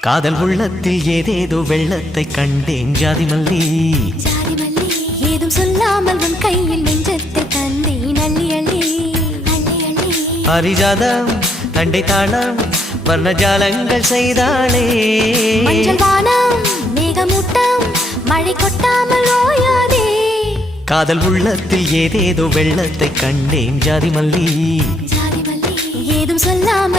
காதல் உள்ளத்தில் ஏதேதோ வெள்ளத்தை கண்டேன் ஜாதி மல்லி. ஜாதி மல்லி ஏதும் சொல்லாமல் உன் கையில் நெஞ்சத்தை தந்தேன் அள்ளி அள்ளி அள்ளி அள்ளி. பாரிஜாதம் தண்டை தாளம் வர்ணஜாலங்கள் செய்தாளே. மஞ்சள் வானம் மேகமூட்டம் மழை கொட்டாமல் ஓயாதே. காதல் உள்ளத்தில் ஏதேதோ வெள்ளத்தை கண்டேன் ஜாதி மல்லி.